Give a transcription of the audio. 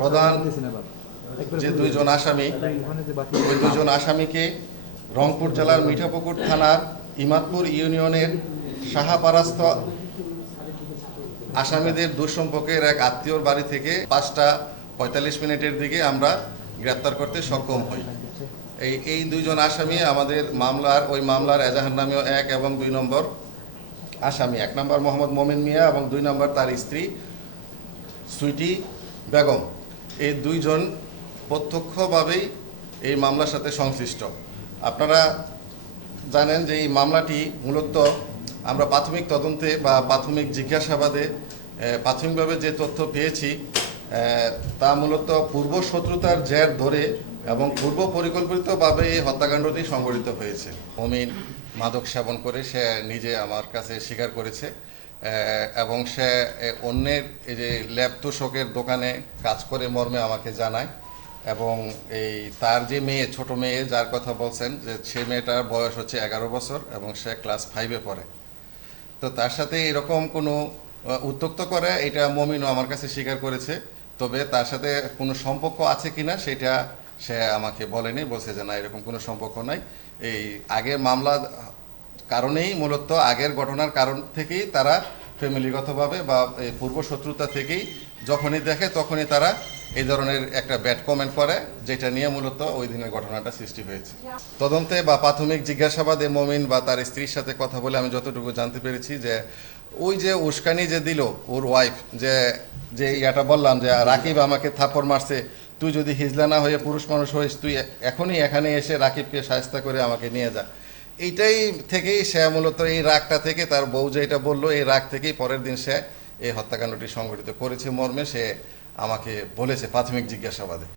প্রধান যে দুইজন আসামি, ওই দুজন আসামিকে রংপুর জেলার মিঠাপুকুর থানার ইমাদপুর ইউনিয়নের সাহাপারাস্ত আসামিদের দুঃসম্পর্কের এক আত্মীয়র বাড়ি থেকে 5:45 দিকে আমরা গ্রেপ্তার করতে সক্ষম হই। এই দুইজন আসামি আমাদের ওই মামলার এজাহার নামীয় 1 এবং 2 নম্বর আসামি। 1 নম্বর মোহাম্মদ মোমিন মিয়া এবং 2 নম্বর তার স্ত্রী সুইটি বেগম। এই দুইজন প্রত্যক্ষভাবেই এই মামলার সাথে সংশ্লিষ্ট। আপনারা জানেন যে এই মামলাটি মূলত আমরা প্রাথমিক তদন্তে বা প্রাথমিক জিজ্ঞাসাবাদে প্রাথমিকভাবে যে তথ্য পেয়েছি তা মূলত পূর্ব শত্রুতার জের ধরে এবং পূর্ব পরিকল্পিতভাবে এই হত্যাকাণ্ডটি সংঘটিত হয়েছে। মমিন মাদক সেবন করে সে নিজে আমার কাছে স্বীকার করেছে এবং সে অন্যের এই যে ল্যাব তোষকের দোকানে কাজ করে মর্মে আমাকে জানায়। এবং তার যে মেয়ে, ছোট মেয়ে যার কথা বলছেন, যে সেই মেয়েটার বয়স হচ্ছে 11 বছর এবং সে ক্লাস 5-এ পড়ে। তো তার সাথে এরকম কোনো উত্ত্যক্ত করে এটা মমিনও আমার কাছে স্বীকার করেছে। তবে তার সাথে কোনো সম্পর্ক আছে কিনা সেটা সে আমাকে বলেনি, বলছে যে না, এরকম কোনো সম্পর্ক নাই। এই আগের মামলার কারণেই, মূলত আগের ঘটনার কারণ থেকেই তারা ফ্যামিলিগতভাবে বা পূর্ব শত্রুতা থেকেই যখনই দেখে তখনই তারা এই ধরনের একটা ব্যাড কমেন্ট করে, যেটা নিয়ে মূলত ওই দিনের ঘটনাটা সৃষ্টি হয়েছে। তদন্তে বা প্রাথমিক জিজ্ঞাসাবাদে মমিন বা তার স্ত্রীর সাথে কথা বলে আমি যতটুকু জানতে পেরেছি যে ওই যে উস্কানি যে দিল ওর ওয়াইফ, যে ইয়াটা বললাম যে রাকিব আমাকে থাপ্পড় মারছে, তুই যদি হিজলা না হয়ে পুরুষ মানুষ হইস, তুই এখনই এখানে এসে রাকিবকে সাহায্য করে আমাকে নিয়ে যা। এইটাই থেকেই সে মূলত এই রাগটা থেকে, তার বউ যে এটা বললো, এই রাগ থেকেই পরের দিন সে এই হত্যাকাণ্ডটি সংঘটিত করেছে মর্মে সে আমাকে বলেছে প্রাথমিক জিজ্ঞাসাবাদে।